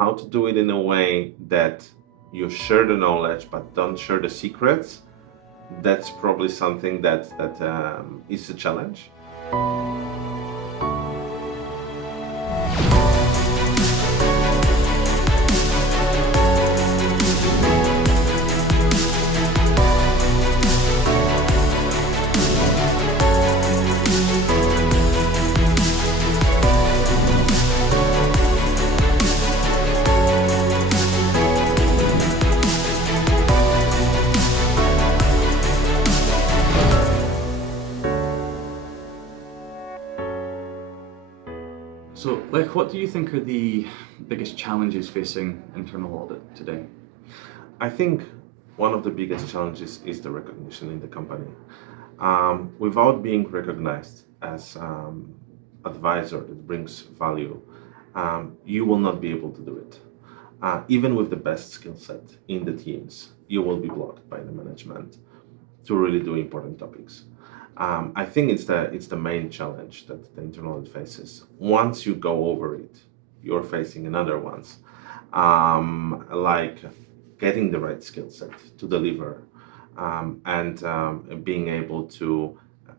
how to do it in a way that you share the knowledge but don't share the secrets, that's probably something that is a challenge. So, Lech, what do you think are the biggest challenges facing internal audit today? I think one of the biggest challenges is the recognition in the company. Without being recognized as advisor that brings value, you will not be able to do it. Even with the best skill set in the teams, you will be blocked by the management to really do important topics. I think it's the main challenge that the internal audit faces. Once you go over it, you're facing another ones, like getting the right skill set to deliver, and being able to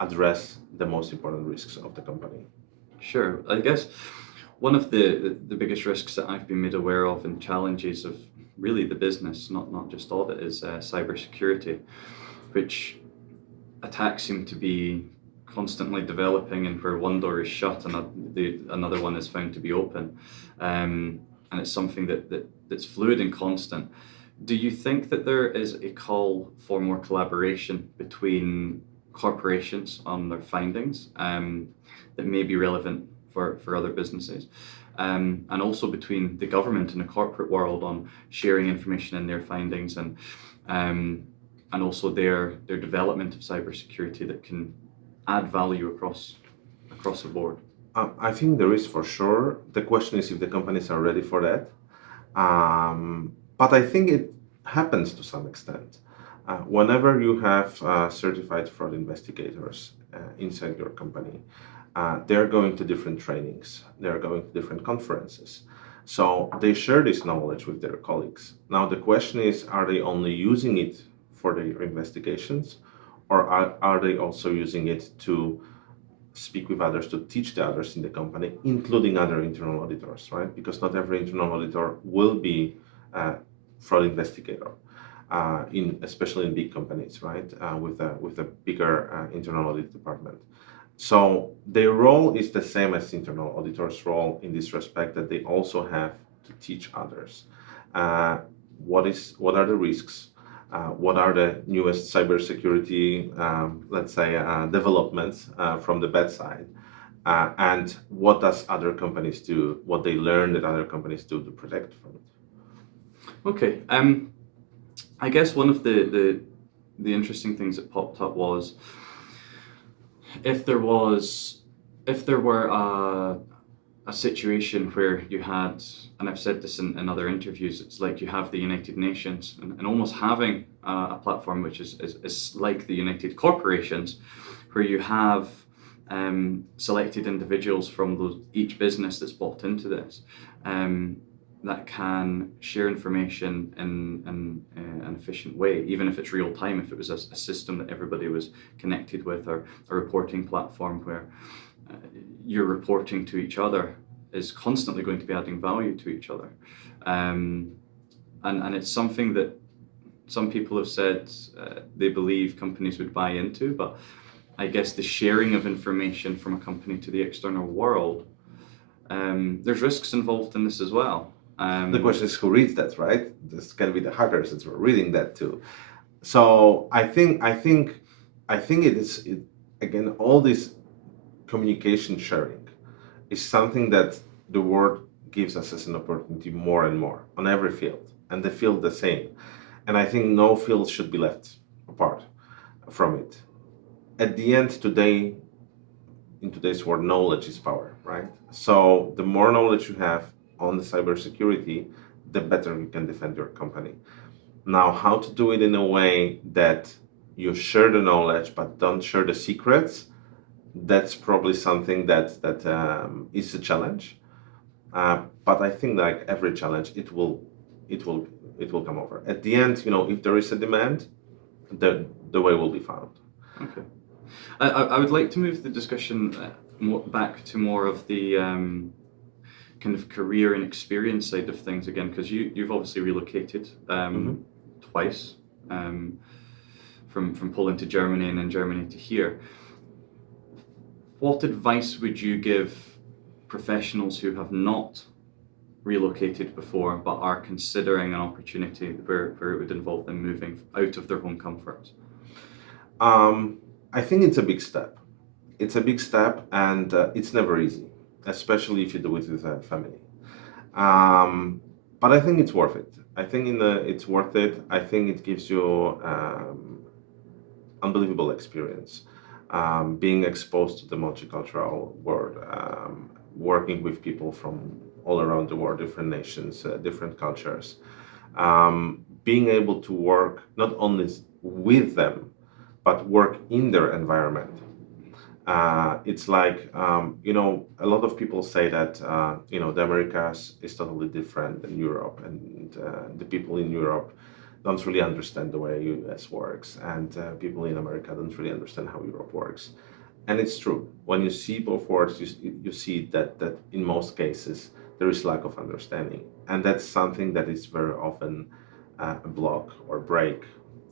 address the most important risks of the company. Sure. I guess one of the biggest risks that I've been made aware of and challenges of really the business, not just audit, is cybersecurity, which attacks seem to be constantly developing, and where one door is shut and another one is found to be open, and it's something that's fluid and constant. Do you think that there is a call for more collaboration between corporations on their findings that may be relevant for other businesses, and also between the government and the corporate world on sharing information in their findings, and also their development of cybersecurity that can add value across the board? I think there is, for sure. The question is if the companies are ready for that. But I think it happens to some extent. Whenever you have certified fraud investigators inside your company, they're going to different trainings, they're going to different conferences. So they share this knowledge with their colleagues. Now the question is, are they only using it for their investigations, or are they also using it to speak with others, to teach the others in the company, including other internal auditors, right? Because not every internal auditor will be a fraud investigator, especially in big companies, right? With a bigger internal audit department. So their role is the same as internal auditors' role in this respect, that they also have to teach others what are the risks, what are the newest cybersecurity, let's say, developments from the bedside, and what does other companies do, what they learn that other companies do to protect from it. Okay. I guess one of the interesting things that popped up was if there were a situation where you had, and I've said this in other interviews, it's like you have the United Nations, and almost having a platform which is like the United Corporations, where you have selected individuals from each business that's bought into this, that can share information in an efficient way, even if it's real time, if it was a system that everybody was connected with, or a reporting platform where you're reporting to each other is constantly going to be adding value to each other. And it's something that some people have said they believe companies would buy into, but I guess the sharing of information from a company to the external world, there's risks involved in this as well. The question is who reads that, right? This can be the hackers that were reading that too. So I think again, all this communication sharing is something that the world gives us as an opportunity more and more on every field, and the field the same. And I think no field should be left apart from it. At the end, in today's world, knowledge is power, right? So the more knowledge you have on the cybersecurity, the better you can defend your company. Now, how to do it in a way that you share the knowledge but don't share the secrets, that's probably something that is a challenge. but I think like every challenge, it will, it will come over. At the end, if there is a demand, the way will be found. Okay. I would like to move the discussion back to more of the kind of career and experience side of things again, because you've obviously relocated twice, from Poland to Germany and then Germany to here. What advice would you give professionals who have not relocated before but are considering an opportunity where it would involve them moving out of their home comforts? I think it's a big step. It's a big step, and it's never easy, especially if you do it with a family. But I think it's worth it. I think it's worth it. I think it gives you unbelievable experience, being exposed to the multicultural world, working with people from all around the world, different nations, different cultures, being able to work not only with them, but work in their environment. It's like, a lot of people say that, the Americas is totally different than Europe, and the people in Europe don't really understand the way US works, and people in America don't really understand how Europe works. And it's true. When you see both worlds, you see that in most cases, there is lack of understanding. And that's something that is very often a block or break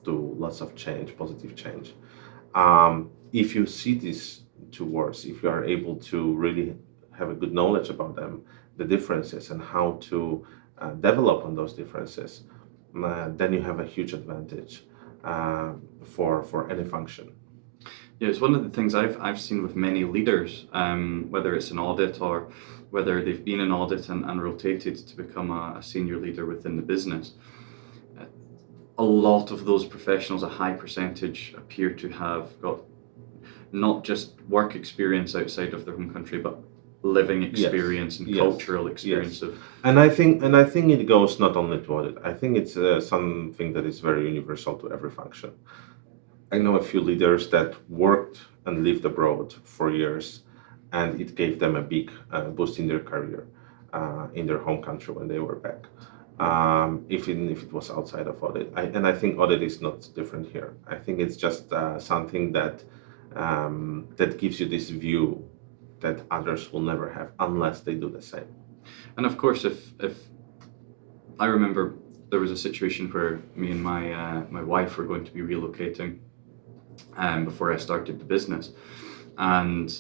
to lots of change, positive change. If you see these two words, if you are able to really have a good knowledge about them, the differences, and how to develop on those differences, then you have a huge advantage for any function. Yeah, it's one of the things I've seen with many leaders, whether it's an audit or whether they've been in audit and rotated to become a senior leader within the business. A lot of those professionals, a high percentage, appear to have got not just work experience outside of their home country, but living experience and cultural experience of. And I think it goes not only to audit. I think it's something that is very universal to every function. I know a few leaders that worked and lived abroad for years, and it gave them a big boost in their career in their home country when they were back. Even if it was outside of audit. And I think audit is not different here. I think it's just something that gives you this view that others will never have unless they do the same. And of course, if I remember, there was a situation where me and my wife were going to be relocating before I started the business, and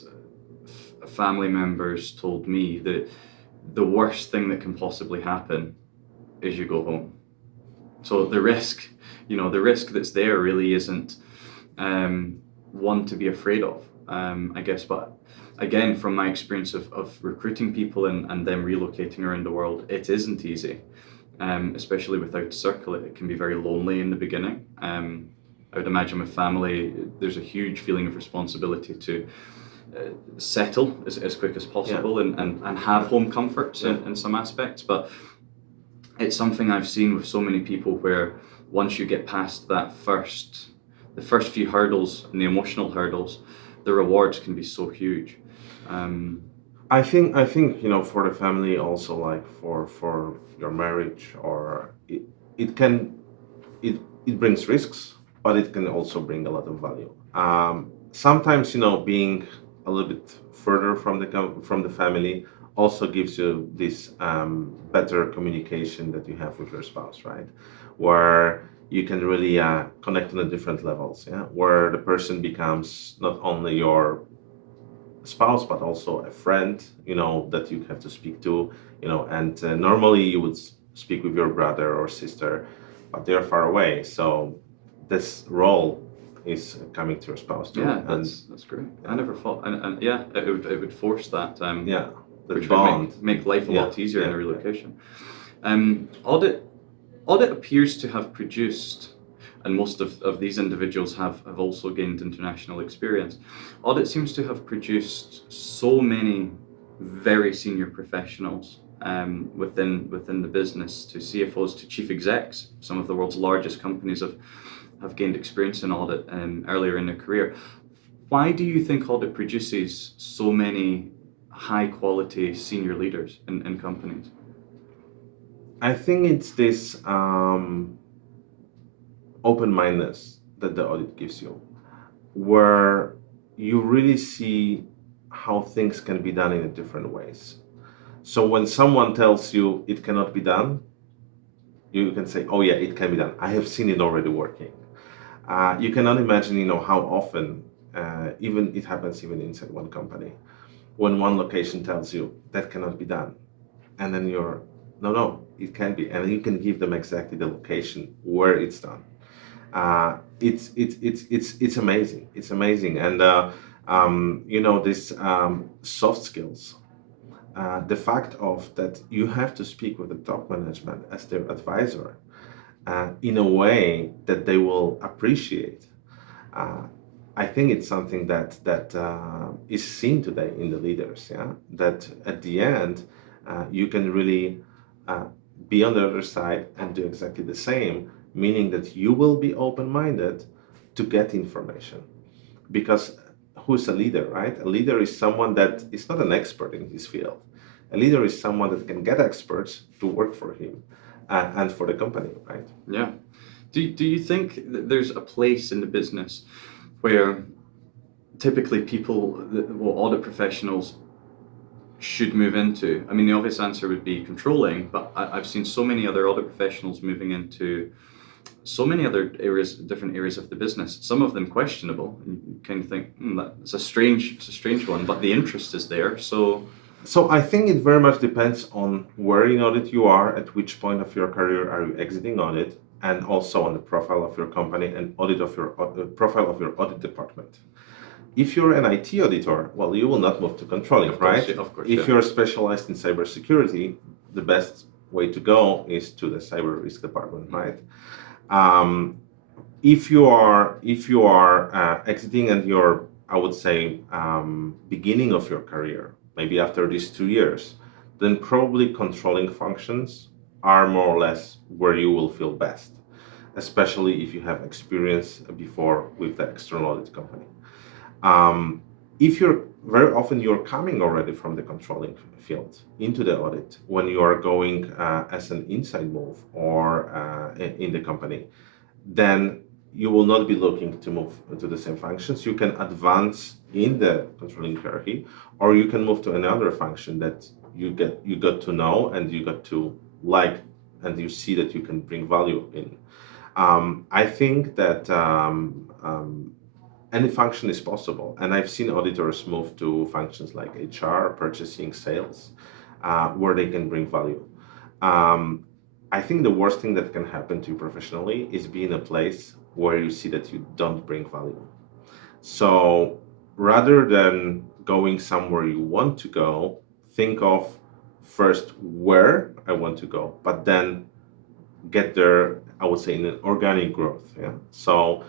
family members told me that the worst thing that can possibly happen is you go home. So the risk that's there really isn't one to be afraid of, I guess. But again, from my experience of recruiting people and them relocating around the world, it isn't easy, especially without a circle. It can be very lonely in the beginning. I would imagine with family, there's a huge feeling of responsibility to settle as quick as possible and have home comforts in some aspects. But it's something I've seen with so many people where once you get past the first few hurdles and the emotional hurdles, the rewards can be so huge. I think for the family also, like for your marriage, or it brings risks, but it can also bring a lot of value. Sometimes being a little bit further from the family also gives you this better communication that you have with your spouse, right? Where you can really connect on the different levels, where the person becomes not only your spouse but also a friend, that you have to speak to, and normally you would speak with your brother or sister, but they're far away, so this role is coming to your spouse too. Yeah, that's great. I never thought, and yeah, it would force that. The which bond would make life a lot easier in a relocation. Audit appears to have produced, and most of these individuals have also gained international experience. Audit seems to have produced so many very senior professionals within the business, to CFOs, to chief execs. Some of the world's largest companies have gained experience in audit earlier in their career. Why do you think audit produces so many high quality senior leaders in companies? I think it's this open-mindedness that the audit gives you, where you really see how things can be done in different ways. So when someone tells you it cannot be done, you can say, "Oh yeah, it can be done. I have seen it already working." You cannot imagine, how often, even it happens even inside one company, when one location tells you that cannot be done, and then you're, no, it can be, and you can give them exactly the location where it's done. It's amazing. It's amazing, and this soft skills. The fact of that you have to speak with the top management as their advisor in a way that they will appreciate. Uh, I think it's something that is seen today in the leaders. Yeah, that at the end you can really uh, be on the other side and do exactly the same, meaning that you will be open-minded to get information. Because who's a leader, right? A leader is someone that is not an expert in his field. A leader is someone that can get experts to work for him and for the company, right? Yeah. Do you think that there's a place in the business where typically audit professionals should move into? I mean, the obvious answer would be controlling, but I've seen so many other audit professionals moving into so many other areas, different areas of the business. Some of them questionable. And you kind of think, it's a strange one, but the interest is there. So I think it very much depends on where in audit you are, at which point of your career are you exiting audit, and also on the profile of your company and profile of your audit department. If you're an IT auditor, well, you will not move to controlling, Of course, right? yeah, of course, If yeah. you're specialized in cybersecurity, the best way to go is to the cyber risk department, right? If you are exiting and you're, I would say, beginning of your career, maybe after these 2 years, then probably controlling functions are more or less where you will feel best, especially if you have experience before with the external audit company. If you're very often you're coming already from the controlling field into the audit when you are going as an inside move or in the company, then you will not be looking to move to the same functions. You can advance in the controlling hierarchy, or you can move to another function that you got to know and you got to like, and you see that you can bring value in. I think that any function is possible, and I've seen auditors move to functions like HR, purchasing, sales, where they can bring value. I think the worst thing that can happen to you professionally is be in a place where you see that you don't bring value. So rather than going somewhere you want to go, think of first where I want to go, but then get there, I would say, in an organic growth. Yeah. So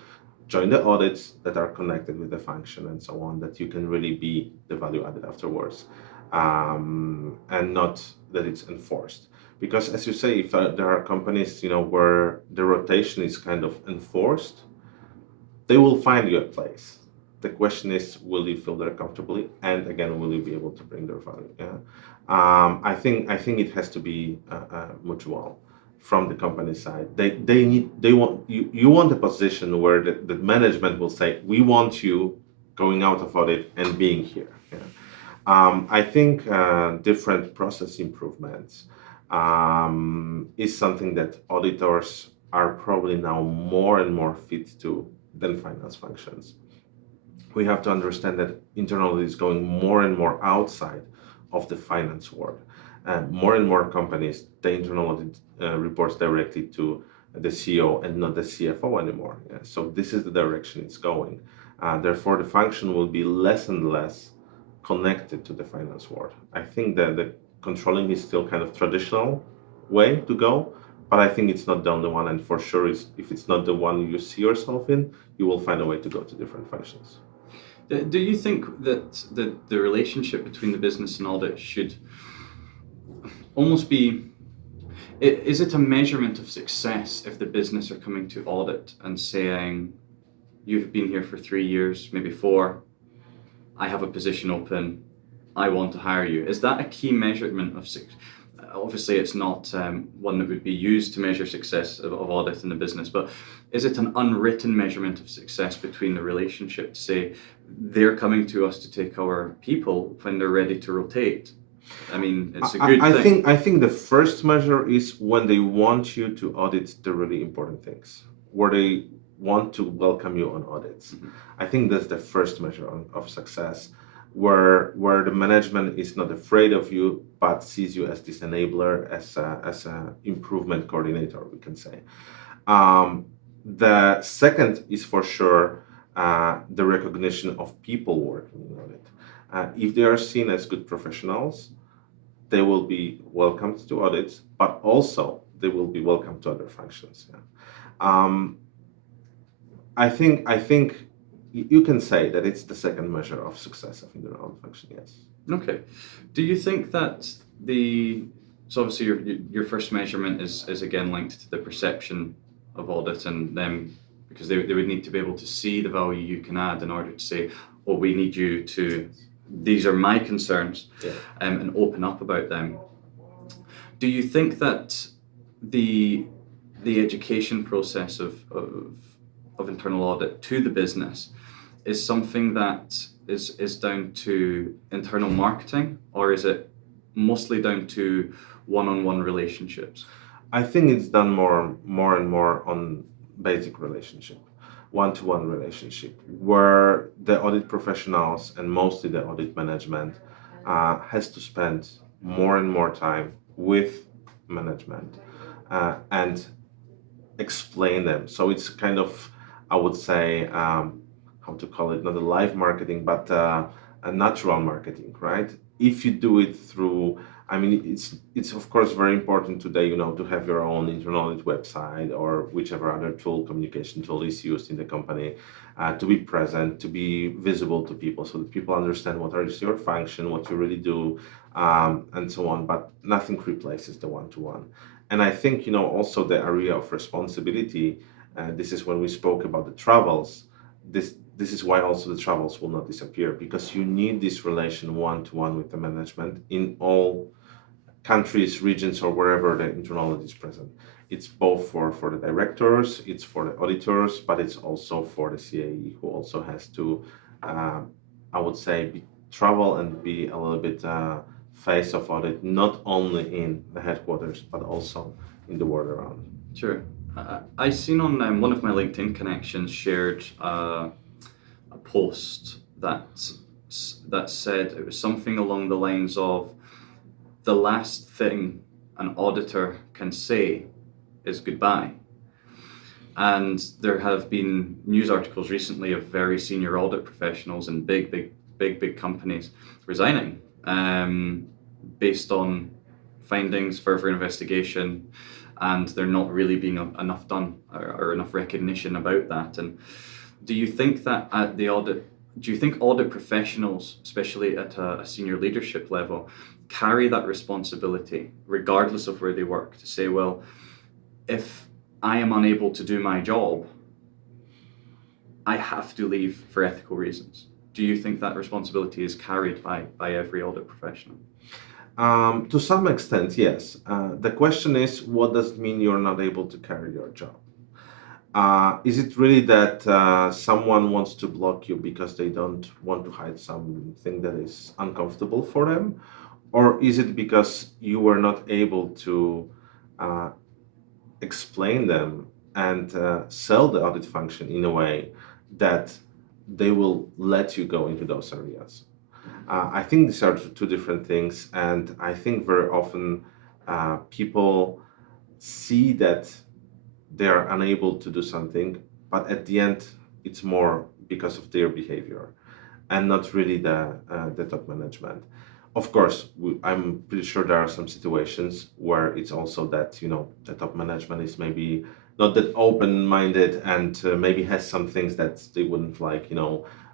join the audits that are connected with the function and so on, that you can really be the value added afterwards, and not that it's enforced. Because as you say, if there are companies, where the rotation is kind of enforced, they will find you a place. The question is, will you feel there comfortably, and again, will you be able to bring their value? Yeah. I think it has to be mutual from the company side. They want you want a position where the management will say, we want you going out of audit and being here. Yeah. I think different process improvements is something that auditors are probably now more and more fit to than finance functions. We have to understand that internal audit is going more and more outside of the finance world. More and more companies, the internal audit reports directly to the CEO and not the CFO anymore. Yeah? So this is the direction it's going. Therefore, the function will be less and less connected to the finance world. I think that the controlling is still kind of traditional way to go, but I think it's not the only one. And for sure, if it's not the one you see yourself in, you will find a way to go to different functions. Do you think that the relationship between the business and audit should almost be, is it a measurement of success if the business are coming to audit and saying, you've been here for 3 years, maybe 4, I have a position open, I want to hire you? Is that a key measurement obviously it's not one that would be used to measure success of audit in the business, but is it an unwritten measurement of success between the relationship to say they're coming to us to take our people when they're ready to rotate? I mean, it's a good thing. I think the first measure is when they want you to audit the really important things, where they want to welcome you on audits. Mhm. I think that's the first measure of success, where the management is not afraid of you, but sees you as this enabler, as a improvement coordinator, we can say. The second is for sure the recognition of people working on it. If they are seen as good professionals, they will be welcomed to audits, but also they will be welcomed to other functions. Yeah. I think you can say that it's the second measure of success of internal audit function. Yes. Okay. Do you think that so obviously your first measurement is again linked to the perception of audit and them, because they would need to be able to see the value you can add in order to say, oh, we need you to, these are my concerns, Yeah. and open up about them. Do you think that the education process of internal audit to the business is something that is down to internal marketing, or is it mostly down to one-on-one relationships? I think it's done more and more on basic relationship, one-to-one relationship, where the audit professionals and mostly the audit management has to spend more and more time with management and explain them. So it's kind of, I would say, how to call it, not a live marketing, but a natural marketing, right? If you do it through, I mean, it's of course very important today, to have your own internal audit website or whichever other communication tool is used in the company, to be present, to be visible to people, so that people understand what is your function, what you really do, and so on. But nothing replaces the one-to-one. And I think, also the area of responsibility. This is when we spoke about the travels. This is why also the travels will not disappear, because you need this relation one-to-one with the management in all countries, regions, or wherever the internal audit is present. It's both for the directors, it's for the auditors, but it's also for the CAE, who also has to, I would say, travel and be a little bit face of audit, not only in the headquarters, but also in the world around. Sure. I seen on one of my LinkedIn connections shared a post that said, it was something along the lines of, the last thing an auditor can say is goodbye. And there have been news articles recently of very senior audit professionals in big companies resigning based on findings, further investigation, and there not really being enough done or enough recognition about that. And do you think that at the audit, audit professionals, especially at a senior leadership level, carry that responsibility, regardless of where they work, to say, well, if I am unable to do my job, I have to leave for ethical reasons? Do you think that responsibility is carried by every audit professional? To some extent, yes. The question is, what does it mean you're not able to carry your job? Is it really that someone wants to block you because they don't want to hide something that is uncomfortable for them? Or is it because you were not able to explain them and sell the audit function in a way that they will let you go into those areas? I think these are two different things, and I think very often people see that they are unable to do something, but at the end it's more because of their behavior and not really the top management. Of course, I'm pretty sure there are some situations where it's also that, the top management is maybe not that open-minded and maybe has some things that they wouldn't like,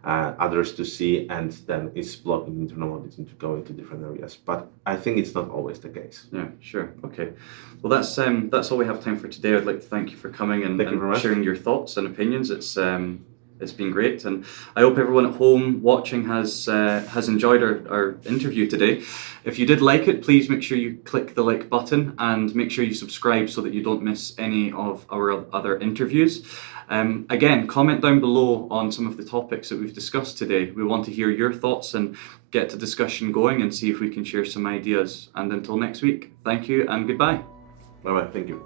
others to see, and then is blocking internal auditing to go into different areas. But I think it's not always the case. Yeah, sure. Okay. Well, that's all we have time for today. I'd like to thank you for coming and Thank you very much. sharing your thoughts and opinions. It's It's been great, and I hope everyone at home watching has enjoyed our interview today. If you did like it, please make sure you click the like button and make sure you subscribe so that you don't miss any of our other interviews. Again, comment down below on some of the topics that we've discussed today. We want to hear your thoughts and get the discussion going and see if we can share some ideas. And until next week, thank you and goodbye. Bye-bye, thank you.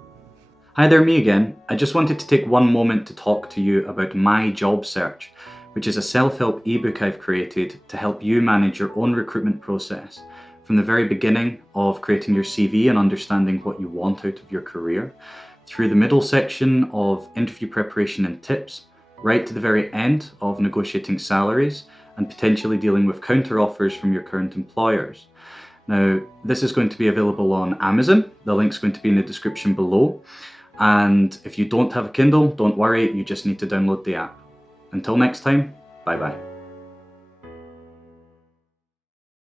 Hi there, me again. I just wanted to take one moment to talk to you about My Job Search, which is a self-help ebook I've created to help you manage your own recruitment process from the very beginning of creating your CV and understanding what you want out of your career, through the middle section of interview preparation and tips, right to the very end of negotiating salaries and potentially dealing with counter offers from your current employers. Now, this is going to be available on Amazon. The link's going to be in the description below. And if you don't have a Kindle, don't worry, you just need to download the app. Until next time, bye-bye.